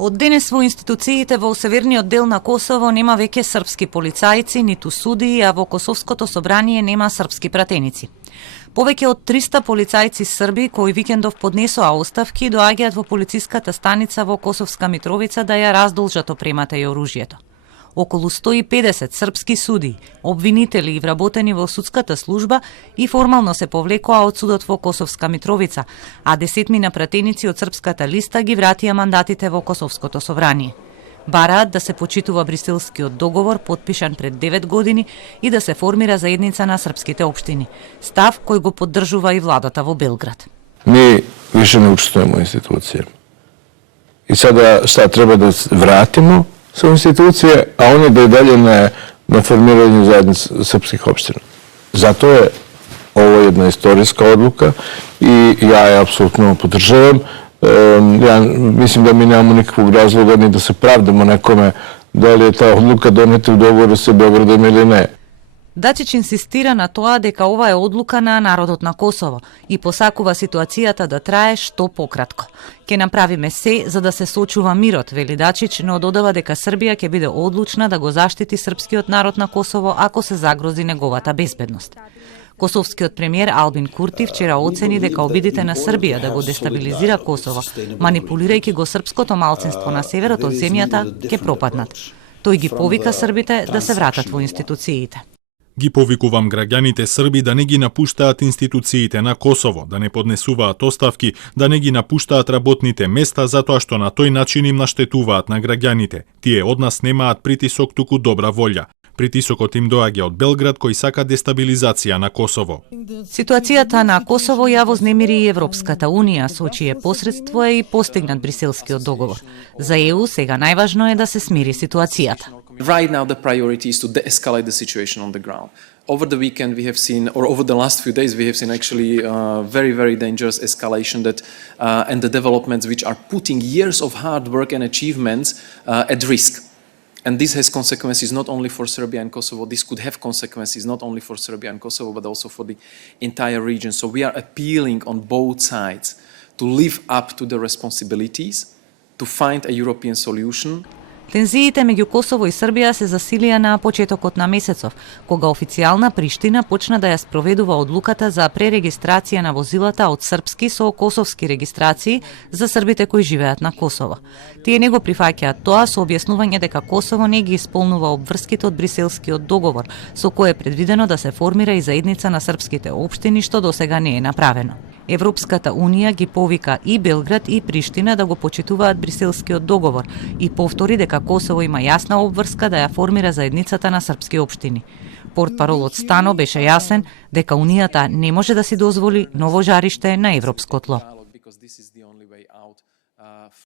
Од денес во институциите во северниот дел на Косово нема веќе српски полицајци, ниту судии, а во Косовското собрание нема српски пратеници. Повеќе од 300 полицајци срби кои викендов поднесоа оставки доаѓаат во полициската станица во Косовска Митровица да ја раздолжат опремата и оружјето. Околу 150 српски суди, обвинители и вработени во судската служба и формално се повлекоа од судот во Косовска Митровица, а десетмина пратеници од српската листа ги вратија мандатите во Косовското собрание. Бараат да се почитува Бриселскиот договор подпишан пред 9 години и да се формира заедница на српските општини, став кој го поддржува и владата во Белград. Ми више не учествуваме во институције. И сега šta треба да вратимо со институcije, a oni da i dalje na formiranju zajednice srpskih opština. Zato je ovo jedna istorijska odluka i ja je apsolutno podržavam. Ja mislim da mi nemamo nikakvog razloga ni da se pravdamo nekome da li je ta odluka doneta u dogovoru sa Beogradom ili ne. Дачич инсистира на тоа дека ова е одлука на народот на Косово и посакува ситуацијата да трае што пократко. Ке направиме се за да се сочува мирот, вели Дачич, но додава дека Србија ќе биде одлучна да го заштити српскиот народ на Косово ако се загрози неговата безбедност. Косовскиот премиер Албин Курти вчера оцени дека обидите на Србија да го дестабилизира Косово, манипулирајќи го српското малцинство на северот од земјата, ќе пропаднат. Тој ги повика србите да се вратат во институциите. Ги повикувам граѓаните срби да не ги напуштаат институциите на Косово, да не поднесуваат оставки, да не ги напуштаат работните места затоа што на тој начин им наштетуваат на граѓаните. Тие од нас немаат притисок, туку добра волја. Притисокот им доаѓа од Белград кој сака дестабилизација на Косово. Ситуацијата на Косово ја вознемири и Европската унија, со чие посредство е и постигнат Бриселскиот договор. За ЕУ сега најважно е да се смири ситуацијата. Right now, the priority is to de-escalate the situation on the ground. Over the weekend, we have seen, or over the last few days, we have seen actually very, very dangerous escalation and the developments which are putting years of hard work and achievements at risk. And this has consequences not only for Serbia and Kosovo, this could have consequences not only for Serbia and Kosovo, but also for the entire region. So we are appealing on both sides to live up to the responsibilities, to find a European solution. Тензиите меѓу Косово и Србија се засилија на почетокот на месецов, кога официјална Приштина почна да ја спроведува одлуката за пререгистрација на возилата од српски со косовски регистрации за србите кои живеат на Косово. Тие не го прифаќаат тоа со објаснување дека Косово не ги исполнува обврските од Бриселскиот договор, со кој е предвидено да се формира и заедница на српските општини, што досега не е направено. Европската унија ги повика и Белград и Приштина да го почитуваат Бриселскиот договор и повтори дека Косово има јасна обврска да ја формира заедницата на српски општини. Портпаролот Стано беше јасен дека унијата не може да си дозволи ново жариште на европско тло.